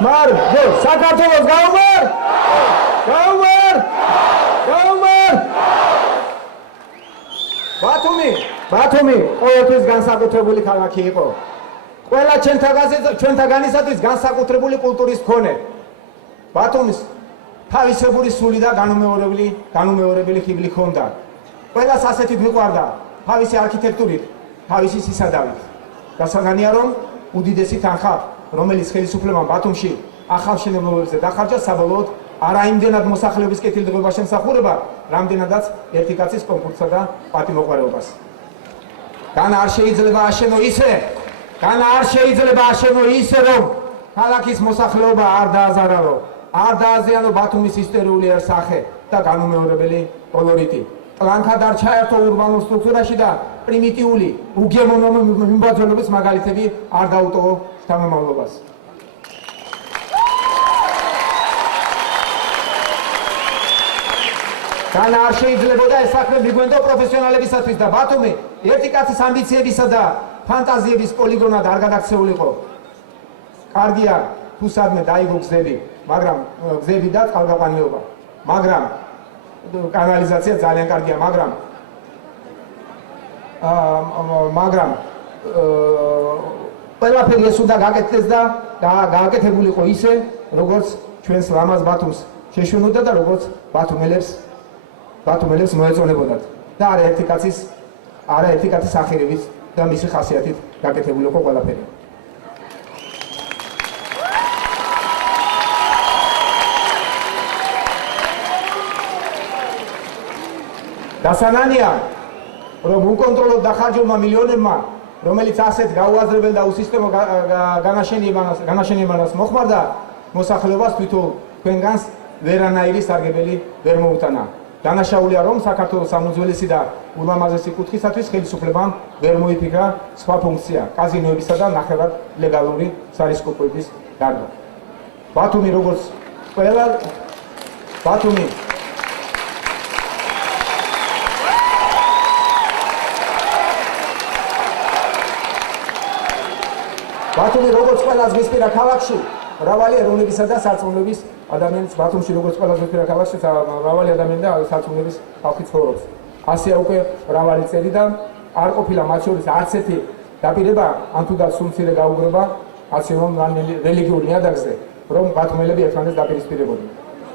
Mar, go, საქართველოს გაუმარ! გაუმარ! გაუმარ! ბათუმი, ყოველთვის განსაკუთრებული ქალაქი იყო. ყველა ჩვენთაგანისათვის განსაკუთრებული კულტურის მქონე. ბათუმის თავისებური სული და განუმეორებელი ხიბლი ჰქონდა. ყველას ასეთით მიყვარდა თავისი არქიტექტურით, თავისი სისადავით. დასაგანია რომ უდიდესი თანხა, რომელიც ხელისუფლებამ ბათუმში ახალშენებლებებზე დახარჯა, საბოლოოდ არა იმდენად მოსახლეობის კეთილდღეობას შემსახურება, რამდენადაც ერთი კაცის კონკურსსა და პატიმოყვარეობას. განა არ შეიძლება აშენო ისე, რომ ქალაქის მოსახლეობა არ დააზარალო, არ დააზიანო ბათუმის ისტორიული სახე და განუმეორებელი კოლორიტი. ტლანქად არ ჩაერთო ურბანულ სტრუქტურაში და პრიმიტიული, უგემოვნო მიმბაძველობის მაგალითები არ დაუტოვო შთამომავლობას. განა არ შეიძლებოდა ეს საქმე მიგვენდო პროფესიონალებისათვის და ბათუმი ერთი კაცის ამბიციებისა და ფანტაზიების პოლიგონად არ გადაქცეულიყო. კარგია თუ სადმე დაიგო გზები, მაგრამ გზები და წყალგაყვანილობა, მაგრამ კანალიზაცია ძალიან კარგია, მაგრამ ყველაფერი ეს უნდა გაკეთდეს და გააკეთებულიყო ისე, როგორც ჩვენს ლამაზ ბათუმს შეშვენოდა და როგორც ბათუმელებს მოეწონებოდათ და არა ერთი კაცის ახირებით და მისი ხასიათით გაკეთებულიყო ყველაფერი. დასანანია, რომ უკონტროლოდ დახარჯულმა მილიონებმა, რომელიც ასეთ გაუაზრებელ და უსისტემო განაშენიანებას მოხმარდა, მოსახლეობას თვითონ თქვენგანს ვერანაირი სარგებელი ვერ მოუტანა. დანაშაულია, რომ საქართველოს სამუძველესი და ულამაზესი კუთხისათვის ხელისუფლებამ ვერ მოიფიქრა სხვა ფუნქცია, კაზინოებისა და ნახევრად ლეგალური სარისკოპოების გარდა. ბათუმი როგორც ყველა ბათუმი როგორც ყველა ზღვისპირა ქალაქში, მრავალი ეროვნებისა და სარწმუნოების ადამიანის ბათუმში როგორც ყველა ზღვისპირა ქალაქში, მრავალი ადამიანი და სარწმუნოების ხალხი ცხოვრობს. ასეა უკვე მრავალი წელი და არ ყოფილა მათ შორის არც ერთი დაპირება, ან თუნდაც სულ-მცირე გაუგრობა, ასე რომ რელიგიურ ნიადაგზე, რომ ბათუმელები ერთმანეთს დაპირისპირებოდნენ.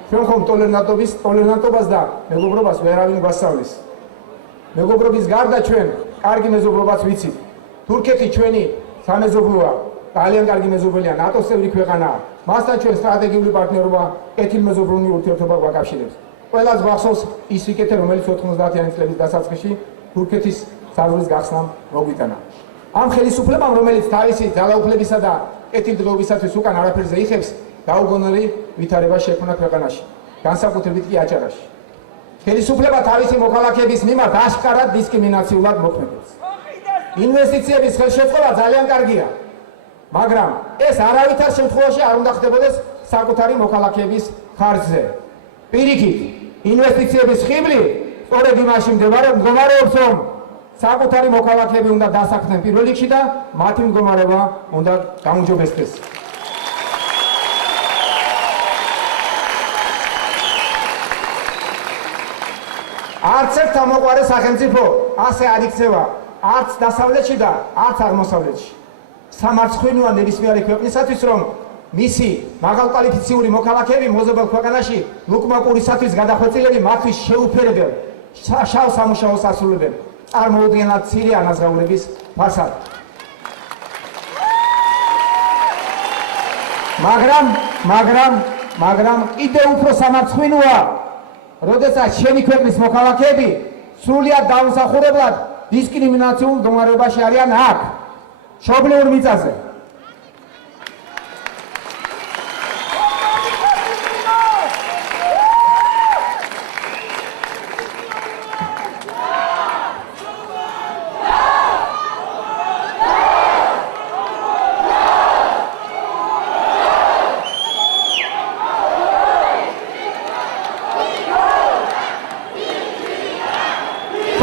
ჩვენ ხომ ტოლერანტობას და მეგობრობას ვერავინ გვასწავლის. მეგობრობის გარდა ჩვენ კარგი მეზობლობაც ვიცით. თურქეთი ჩვენი სამეზობლოა, ძალიან კარგი მეზობელია, ნატოს წევრი ქვეყანაა. მასთან ჩვენ სტრატეგიული პარტნიორობა, კეთილმეზობლური ურთიერთობა გვაკავშირებს. ყველას გვახსოვს ის სიკეთე, რომელიც 90-იანი წლების დასაწყისში თურქეთის საზღვრის გახსნამ მოგვიტანა. ამ ხელისუფლებამ, რომელიც თავისი ძალაუფლებისა და კეთილდღეობისათვის უკან არაფერზე იხებს, დაუგონარი ვითარება შექმნა ქვეყანაში, განსაკუთრებით კი აჭარაში. ხელისუფლება თავისი მოქალაქეების მიმართ აშკარად დისკრიმინაციულად მოქმედებს. ინვესტიციების ხელშეწყობა ძალიან კარგია, მაგრამ ეს არავითარ შემთხვევაში არ უნდა ხდებოდეს საკუთარი მოქალაქეების ხარჯზე. პირიქით, ინვესტიციების ხიბლი სწორედ იმაში მდგომარეობს, რომ საკუთარი მოქალაქეები უნდა დასაქმდნენ პირველ რიგში და მათი მდგომარეობა უნდა გაუმჯობესდეს. არც ერთ ამოყვარე სახელმწიფო ასე არ იქცევა, არც დასავლეთში და არც აღმოსავლეთში. სამარცხვინოა ნებისმიერი ქვეყნისათვის, რომ მისი მაღალკვალიფიციური მოქალაქეები მოზებელ ქვეყანაში ლუკმაკურისათვის გადახვეწილები მათთვის შეუფერებელ შავ სამუშაოს ასრულებენ, წარმოუდგენლად მცირე ანაზღაურების ფასად. მაგრამ კიდევ უფრო სამარცხვინოა, როდესაც შენი ქვეყნის მოქალაქეები სრულიად დაუმსახურებლად დისკრიმინაციულ მდგომარეობაში არიან აქ, მშობლიურ მიწაზე.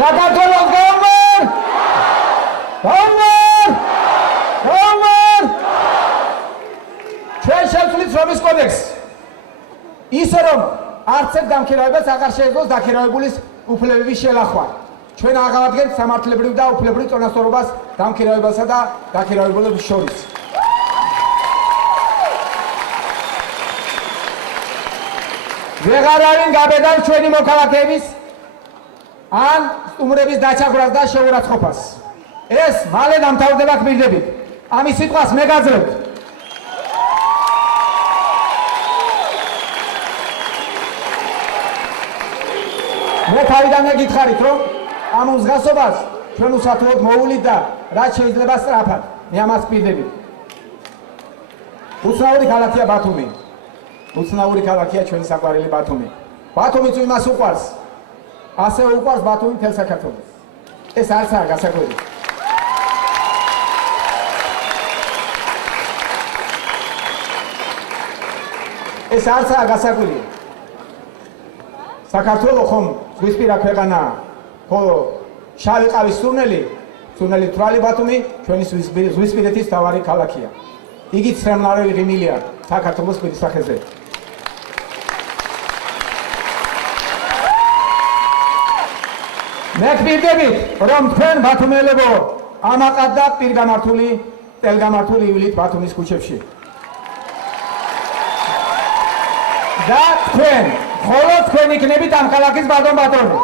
საქართველოს გაუმარ! გაუმარ! ჩვენ შევცვლით შრომის კოდექსს. ისე რომ არც ერთ დამქირავებას აღარ შეეძლოს დაქირავებულის უფლებების შელახვა. ჩვენ აღავდგენთ სამართლებრივ და უფლებრივ წონასწორობას დამქირავებასა და დაქირავებულებს შორის. ვეღარ არის გაბედავ ჩვენი მოქალაქეების ან სტუმრების დაჩაგვრას და შეურაცხყოფას. ეს მალე დამთავრდება გმირდებით. ამის სიტყვას მე გაძლევთ. მე თავიდან გითხარით, რომ ამ უზღასობას ჩვენ უსათუოდ მოუვლით და რაც შეიძლება სწრაფად. მე ამას ვპირდებით. უცნაური ქალაქია ბათუმი. უცნაური ქალაქია ჩვენი საყვარელი ბათუმი. ბათუმიც იმას უყვარს. ასევე უყვარს ბათუმი მთელ საქართველოს. ეს არცაა გასაკვირი. ეს არცაა გასაკვირი. საქართველო ხომ ზღვისპირა ქვეყანაა, ხოლო შავი ყავის სურნელი თვრალი ბათუმი ჩვენი ზღვისპირეთის მთავარი ქალაქია. იგი ცრემლავი ღიმილია საქართველოს პირისახეზე. მე გპირდებით, რომ თქვენ ბათუმელებო ამაყად და პირგამართული, ტელგამართული ივლით ბათუმის ქუჩებში. და თქვენ, მხოლოდ თქვენ იქნებით ამ ქალაქის ბატონი.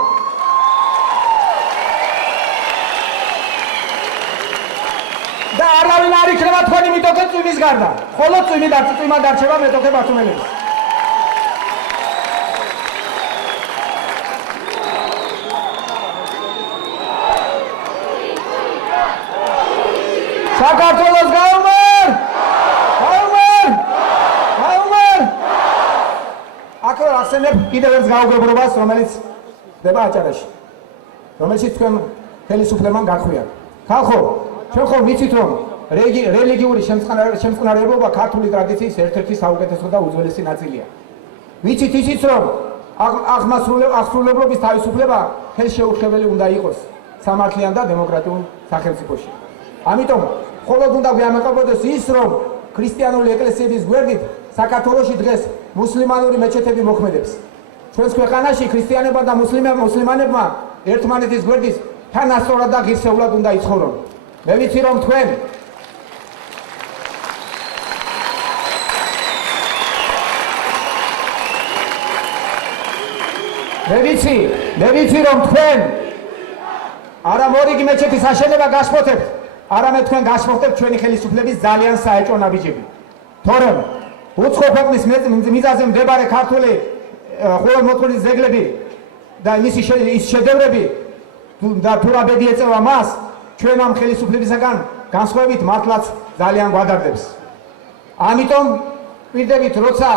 და არავინ არ იქნება თქვენი მიტოქე წვიმის გარდა. მხოლოდ წვიმა დარჩება მეტოქე ბათუმელებს. საქართველოს გაუმარ! აქ ახსენებ კიდევ ერთ გაუგებრობას, რომელიც ხდება აჭარაში, რომელშიც თქვენ ხელისუფლებამ გახვიათ. ხალხო, ჩვენ ხომ ვიცით, რომ რელიგიური შემწყნარებლობა ქართული ტრადიციის ერთ-ერთი საუკეთესო და უძველესი ნაწილია. ვიცით ისიც, რომ აღსრულებლობის თავისუფლება ხელშეუხებელი უნდა იყოს სამართლიან და დემოკრატიულ სახელმწიფოში. ამიტომ მხოლოდ უნდა გვიამაყობოდეს ის, რომ ქრისტიანული ეკლესიების გვერდით საქართველოში დღეს მუსლიმანური მეჩეთები მოქმედებს. ჩვენს ქვეყანაში ქრისტიანებმა და მუსლიმანებმა ერთმანეთის გვერდის თანასწორად და ღირსეულად უნდა იცხოვრონ. მე ვიცი, რომ თქვენ მე ვიცი, რომ თქვენ არა მორიგი მეჩეთის აშენება გაშფოთებთ, არამედ თქვენ გაშფოთებთ ჩვენი ხელისუფლების ძალიან საეჭვო ნაბიჯები. თორემ უცხო ქვეყნის მიწაზე მდებარე ქართული ხელმოწყობის ძეგლები და მისი შედევრები და თუ რა ბედი ეწევა მას, ჩვენ ამ ხელისუფლებისაგან განსხვავებით მართლაც ძალიან გვადარდებს. ამიტომ ვპირდებით, როცა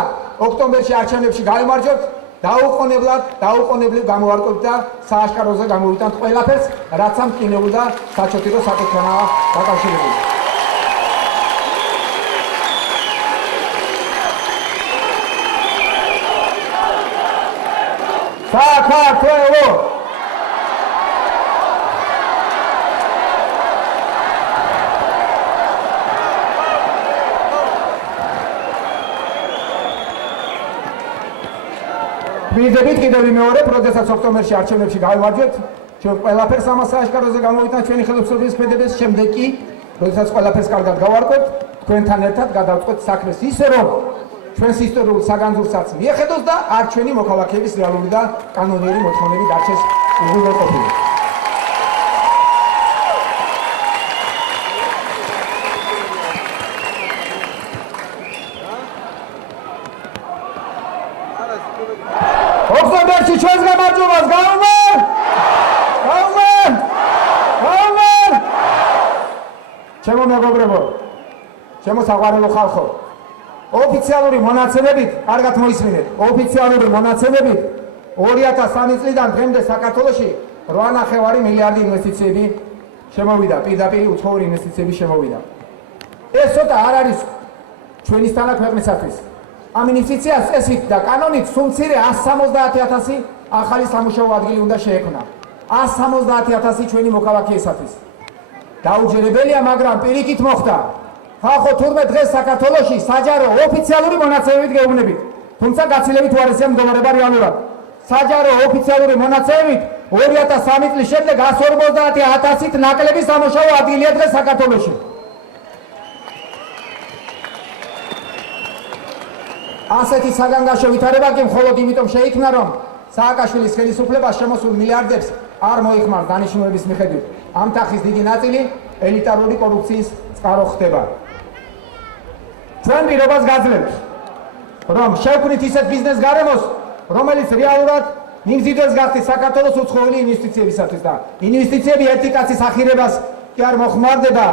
ოქტომბერში არჩევნებში გავიმარჯვებთ, დაუყოვნებლად გამოვარკვევთ და სააშკაროზე გამოვიტანთ ყველაფერს, რაც ამ კინეულ და საჩოთირო საკითხთანაა დაკავშირებული. საქართველო! ვიზებით კიდევ მეორე, როდესაც ოქტომბერში არჩევნებში გავიმარჯვებთ, ჩვენ ყველაფერს ამას სააშკაროზე გამოვიტანთ ჩვენი ხელისუფლების ქმედების შემდეგ კი, როდესაც ყველაფერს კარგად გავარკვევთ, თქვენთან ერთად გადავწყვეტ საქმეს ისე, რომ ჩვენს ისტორიულ საგანძურსაც მიეხედოს და არ ჩვენი მოქალაქეების რეალური და კანონიერი მოთხოვნები დარჩეს უღურვებყოფილი. ოქტომბერში ჩვენს გამარჯვებას გაუმარ! ჩემო მეგობრებო, ჩემო საყვარელო ხალხო, ოფიციალური მონაცემებით, კარგად მოისმინეთ, ოფიციალური მონაცემებით 2003 წლიდან დღემდე საქართველოში 8.5 მილიარდი ინვესტიციები შემოვიდა, პირდაპირ უცხოური ინვესტიციები შემოვიდა. ეს ცოტა არ არის ჩვენისთანა ქვეყნისათვის. ამ ინვესტიციას წესით და კანონით სულ მცირე 170,000 ახალი სამუშაო ადგილი უნდა შეექმნა. 170,000 ჩვენი მოქალაქეებისათვის. დაუჯერებელია, მაგრამ პირიქით მოხდა. ხალხო თურმე დღეს საქართველოში საჯარო ოფიციალური მონაცემებით გეუბნებით, თუმცა გაცილებით უარესია მდგომარეობა რეალურად. საჯარო ოფიციალური მონაცემებით 2003 წლის შემდეგ 150,000-ით ნაკლები სამუშაო ადგილია დღეს საქართველოში. ასეთი საგანგაშო ვითარება კი მხოლოდ იმიტომ შეიქმნა, რომ სააკაშვილის ხელისუფლებას შემოსულ მილიარდებს არ მოიხმართ დანიშნულების მიხედვით. ამ თანხის დიდი ნაწილი ელიტარული კორუფციის წყარო ხდება. ჩვენ პირობას გაძლევთ, რომ შევქმნით ისეთ ბიზნეს გარემოს, რომელიც რეალურად მიმზიდველს გახდით საქართველოს უცხოელი ინვესტიციებისათვის და ინვესტიციები ერთი კაცის ახირებას კი არ მოხმარდება,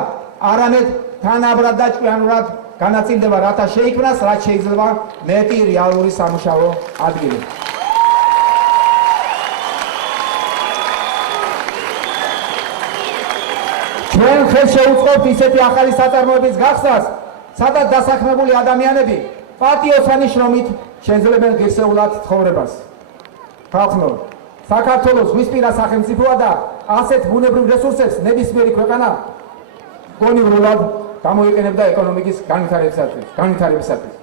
არამედ თანაბრად და ჭკვიანურად განაწილდება, რათა შეიქმნას რაც შეიძლება მეტი რეალური სამუშაო ადგილი. ჩვენ ხელს შეუწყობთ ისეთი ახალი საწარმოების გახსნას, სადაც დასაქმებული ადამიანები პატიოსანი შრომით შეძლებენ ღირსეულად ცხოვრებას. ხალხო, საქართველოს ზღვისპირა სახელმწიფოა და ასეთ ბუნებრივ რესურსებს ნებისმიერი ქვეყანა გონივრულად გამოიყენებდა ეკონომიკის განვითარებისათვის.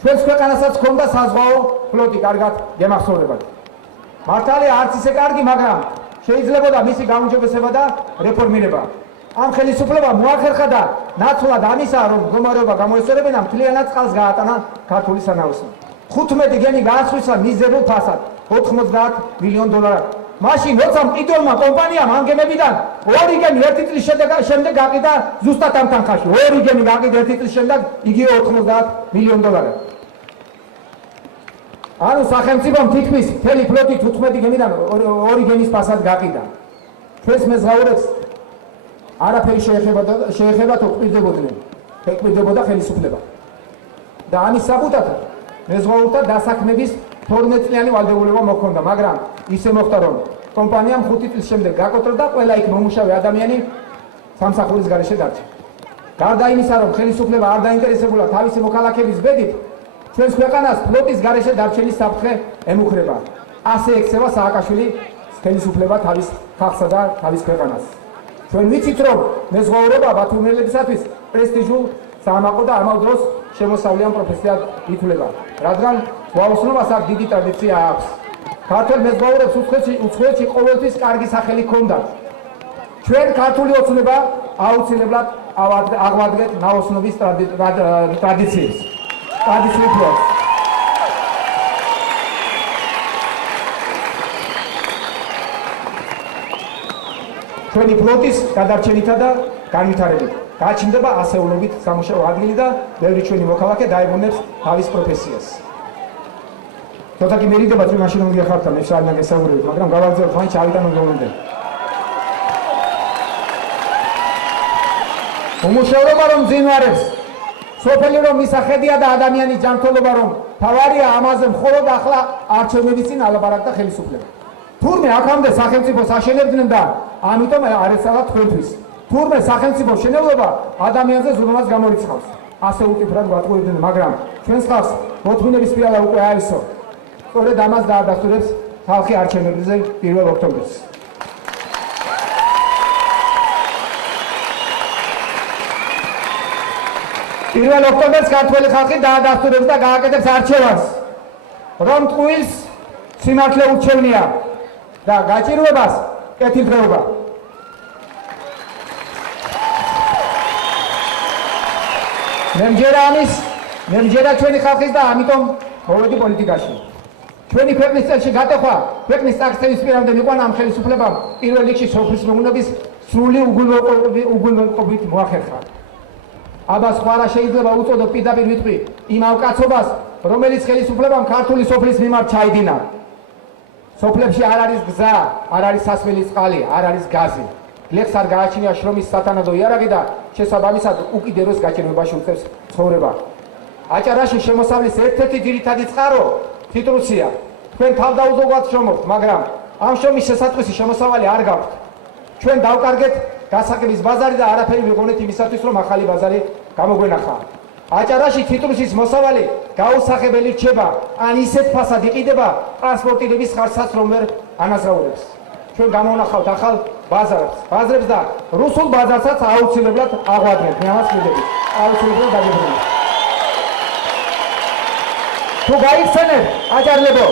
ჩვენს ქვეყანასაც ჰქონდა საზღვაო ფლოტი, კარგად გემახსოვრებათ. მართალია არც ისე კარგი, მაგრამ შეიძლებოდა მისი გაუმჯობესება და რეფორმირება. ამ ხელისუფლებამ მოახერხა და ნაცვლად ამისა, რომ მდგომარეობა გამოესწორებინა, მთლიანად წყალს გაატანა ქართული სანაოსნო. 15 გემი გაასხვისა მიზერულ ფასად 90 მილიონ დოლარად. მაშინ როცა მყიდველმა კომპანიამ ამ გემებიდან 2 გემი ერთი წლის შემდეგ გაყიდა ზუსტად ამ თანხაში. 2 გემი გაყიდა ერთი წლის შემდეგ იგივე 90 მილიონ დოლარად. ანუ სახელმწიფომ თითქმის მთელი ფლოტი 15 გემიდან 2 გემის ფასად გაყიდა. ჩვენს მეზღვაურებს არაფერი შეეხებათ კვირდებოდა ხელისუფლება. და ამის საბუთად მეზღვაურთა დასაქმების 12 წლიანი ვალდებულება მოხდა, მაგრამ ისე მოხდა, რომ კომპანიამ 5 წლის შემდეგ გაკოტრა და ყველა იქ მომუშავე ადამიანი სამსახურის გარეშე დარჩა. გარდა იმისა, რომ ხელისუფლება არ დაინტერესებულა თავისი მოქალაქეების ბედით, ჩვენს ქვეყანას ფლოტის გარეშე დარჩენის საფრთხე ემუქრება. ასე ექცევა სააკაშვილის ხელისუფლება თავის ხალხსა და თავის ქვეყანას. ჩვენ ვიცით, რომ მეზღვაურობა ბათუმელებისათვის პრესტიჟულ საამაყო და ამავდროს დროს შემოსავლიან პროფესიად ითვლება, რადგან ზღვაოსნობას აქ დიდი ტრადიცია აქვს. ქართველ მეზღვაურებს უცხოეთში ყოველთვის კარგი სახელი ჰქონდათ. ჩვენ ქართული ოცნება აუცილებლად აღვადგეთ ნაოსნობის ტრადიციებს. ჩვენი ფლოტის გადარჩენითა და განვითარებით გააჩნდება ასეულობით სამუშაო ადგილი და ბევრი ჩვენი მოქალაქე დაებრუნებს თავის პროფესიას. თორსა კი მერიდება ჩვენ მაშინ უნდა ხართა მე შეიძლება გესაუბრებთ, მაგრამ გავაგზავნოთ მაინც ავიტან უნდაუნდე. უმუშევრობა რომ ძინვარებს, სოფელი რომ მისახედია და ადამიანის ჯანმრთელობა რომ თავარია, ამაზე მხოლოდ ახლა არჩევნების წინ ალაპარაკდა ხელისუფლება. თურმე აქამდე სახელმწიფოს აშენებდნენ და ამიტომ არ ეცალა თქვენთვის. თურმე სახელმწიფო შენებლობა ადამიანზე ზრუნვას გამორიცხავს. ასე უკიფრად გვატყუებდნენ, მაგრამ ჩვენს ხალხს მოთმინების პირალა უკვე აისო. სწორედ ამას დაადასტურებს ხალხი არჩევნებზე 1 ოქტომბერს. 1 ოქტომბერს ქართველი ხალხი დაადასტურებს და გააკეთებს არჩევანს, რომ ტყუილს სიმართლე ურჩევნია და გაჭირვებას კეთილდღეობა. მე მჯერა ჩვენი ხალხის და ამიტომ მოვედი პოლიტიკაში. ჩვენი ქვეყნის წელში გატეხვა, ქვეყნის წარსების პირამდე მიყვანა ამ ხელისუფლებამ პირველ რიგში სოფლის მეურნეობის სრული უგულმოყოფით მოახერხა. აბა სხვა რა შეიძლება უწოდო პირდაპირ ვიტყვი იმ ავკაცობას, რომელიც ხელისუფლებამ ქართული სოფლის მიმართ ჩაიდინა. სოფლებში არ არის გზა, არ არის სასმელი წყალი, არ არის გაზი. ლექს არ გააჩნია შრომის სათანადო იარაღი და შესაბამისად უკიდურეს გაჭირვებაში უწევს ცხოვრება. აჭარაში შემოსავლის ერთ-ერთი ძირითადი წყარო ციტრუსია. თქვენ თავდაუზოგავთ შრომობთ, მაგრამ ამ შრომის შესაწყისი შემოსავალი არ გაქვთ. ჩვენ დავკარგეთ გასაგების ბაზარი და არაფერი ვიყენებთ იმისათვის, რომ ახალი ბაზარი გამოგვენახა. აჭარაში ციტრუსის მოსავალი გაუსახებელი რჩება, ან ისეთ ფასად იყიდება ტრანსპორტირების ხარჯსაც რომ ვერ ანაზღაურებს. ჩვენ გამოვნახავთ ახალ ბაზარებს და რუსულ ბაზარსაც აუცილებლად აღვადგეთ. მე ამას ვიდები. აუცილებლად დაგებრუნდა. თუ გაიხსენებთ, აჭარლებო,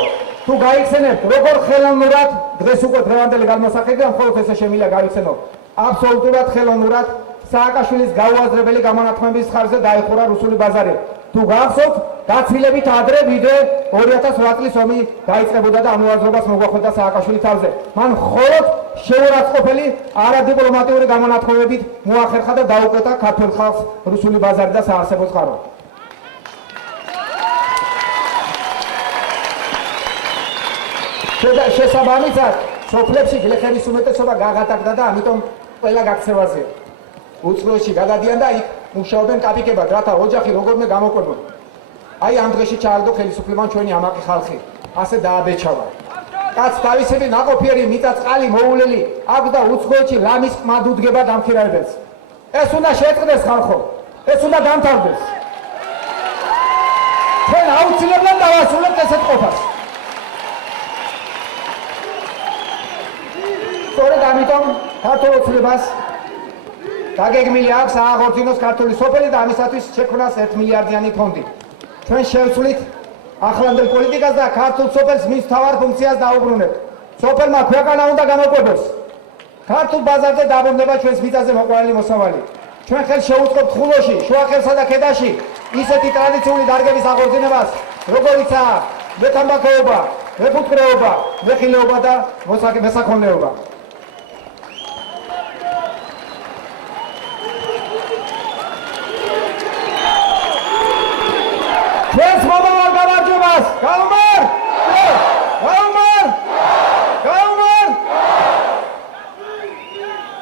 თუ გაიხსენებთ, როგორ ხელოვნურად დღეს უკვე დღევანდელი განმოსახედიდან მხოლოდ ესე შემიძლია გაიხსენოთ. აბსოლუტურად ხელოვნურად სააკაშვილის გაუაზრებელი გამონათქმების ხარჯზე დაიხურა რუსული ბაზარი. თუ გახსოვთ, გაცილებით ადრე ვიდრე 2008 წლის ომი დაიწყებოდა და ამოაზრობას მოგვახვდა სააკაშვილის თავზე. მან მხოლოდ შეურაცხყოფელი არადიპლომატიური გამონათქმებით მოახერხა და დაუკვეთა ქართულ ხალხს რუსული ბაზარი და საარსებო წყარო. შესაბამისად, სოფლებში გლეხების უმეტესობა გაღატაკდა და ამიტომ ყველა გაქცევაზეა. უცხოეთში გადადიან და იქ მუშაობენ კაპიკებად, რათა ოჯახი როგორმე გამოყვებონ. აი ამ დღეში ჩააგდო ხელისუფლებამ ჩვენი ამაყი ხალხი, ასე დააბეჭავა. კაც თავისები ნაყოფიერი მიწა წყალი მოულელი აქვს და უცხოეთში ლამის ყმად უდგება დამქირავებელს. ეს უნდა შეწყდეს ხალხო, ეს უნდა დამთავრდეს. ჩვენ აუცილებლად დავასრულებთ ესეთ ყოფას. სწორედ ამიტომ ქართულ ოცნებას დაგეგმილი აქვს ააღორწინოს ქართული სოფელი და ამისათვის შექმნას 1 მილიარდიანი ფონდი. ჩვენ შევცვლით ახლანდელ პოლიტიკას და ქართულ სოფელს მის მთავარ ფუნქციას დაუბრუნებთ. სოფელმა ქვეყანა უნდა გამოყვებოს. ქართულ ბაზარზე დაბრუნდება ჩვენს მიწაზე მოყვანილი მოსავალი. ჩვენ ხელს შევუწყობთ ხულოში, შუახევსა და ქედაში ისეთი ტრადიციული დარგების აღორძინებას, როგორიცაა მეთამბაქოეობა, მეფუტკრეობა, მეხილეობა და მესაქონლეობა. ჩვენს მომავალ გამარჯვებას გაუმარ!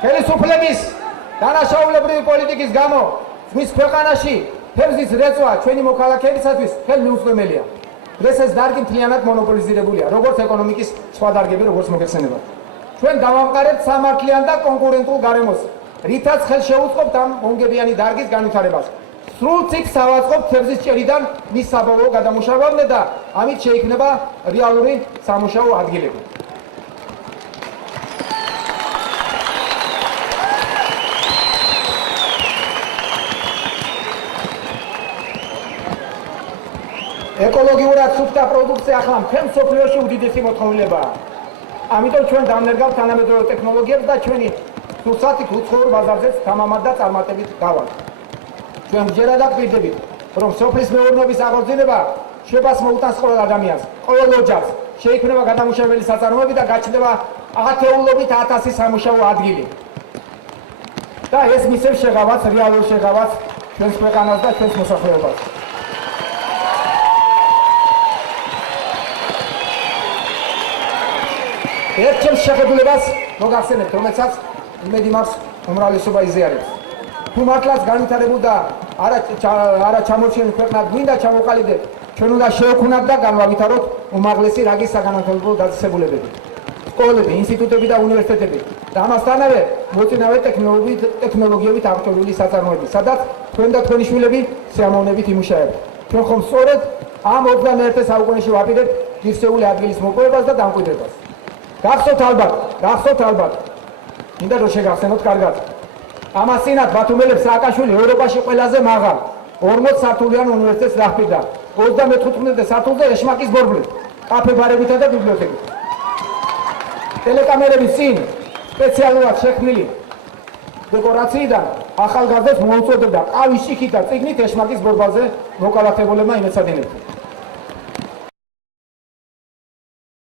ხელისუფლების დანაშაულებრივი პოლიტიკის გამო მის ქვეყანაში თევზის რეწვა ჩვენი მოქალაქეებისათვის ხელმიუწვდომელია. დღეს ეს დარგი მთლიანად მონოპოლიზირებულია, როგორც ეკონომიკის სხვა დარგები, როგორც მოგეხსენება. ჩვენ დავამყარებთ სამართლიან და კონკურენტულ გარემოს, რითაც ხელს შევუწყობთ ამ მომგებიანი დარგის განვითარებას. სრულ ციკს სავაწყობთ თევზის ჭერიდან მის საბოლოო გადამუშავებამდე და ამით შეიქმნება რეალური სამუშაო ადგილები. ეკოლოგიურად სუფთა პროდუქცია ახლა მთელ მსოფლიოში უდიდესი მოთხოვნილებაა. ამიტომ ჩვენ დამნერგავთ თანამედროვე ტექნოლოგიებს და ჩვენი სულსათი უცხოურ ბაზარზეც თამამად და წარმატებით გავალთ. ჩვენ ჯერადად გვირდებით, რომ სოფლის მეურნეობის აღორძინება შვებას მოუტანს ყოველ ადამიანს, ყოველ ოჯახს, შეიქმნება გადამუშავებელი საწარმოები და გაჩნდება ათეულობით 1000 სამუშაო ადგილი. და ეს მისცემს შეღავას, რეალურ შეღავას ჩვენს ქვეყანას და ჩვენს მოსახლეობას. ერთ ჩემს შეხედულებას მოგახსენებთ, რომელსაც იმედი მაქვს უმრავლესობა იზიარებს. თუ მართლაც განვითარებულ და არა ჩამორჩენილ ქვეყნად გვინდა ჩამოყალიბდეთ, ჩვენ უნდა შევქმნათ და განვავითაროთ უმაღლესი რაგის საგანმანათლებლო დაწესებულებები, სკოლები, ინსტიტუტები და უნივერსიტეტები და ამასთანავე მოწინავე ტექნოლოგიებით აღჭურვილი საწარმოები, სადაც თქვენ და თქვენი შვილები სიამოვნებით იმუშავებთ. ჩვენ ხომ სწორედ ამ 21 საუკუნეში ვაპირებთ ღირსეული ადგილის მოპოვებას და დამკვიდრებას. გახსოვთ ალბათ, მინდა რომ შეგახსენოთ კარგად. ამასინათ ბათუმელებს სააკაშვილი ევროპაში ყველაზე მაღალ 40 სართულიან უნივერსიტეტს დაჰყიდა. 35 სართულზე ეშმაკის ბორბლით, კაფე-ბარებითა და ბიბლიოთეკით. ტელეკამერების წინ სპეციალურად შექმნილი დეკორაციიდან ახალგაზრდებს მოუწოდებდა ყავის ჭიქით და წიგნით ეშმაკის ბორბალზე მოკალათებულებმა იმეცადინებდნენ.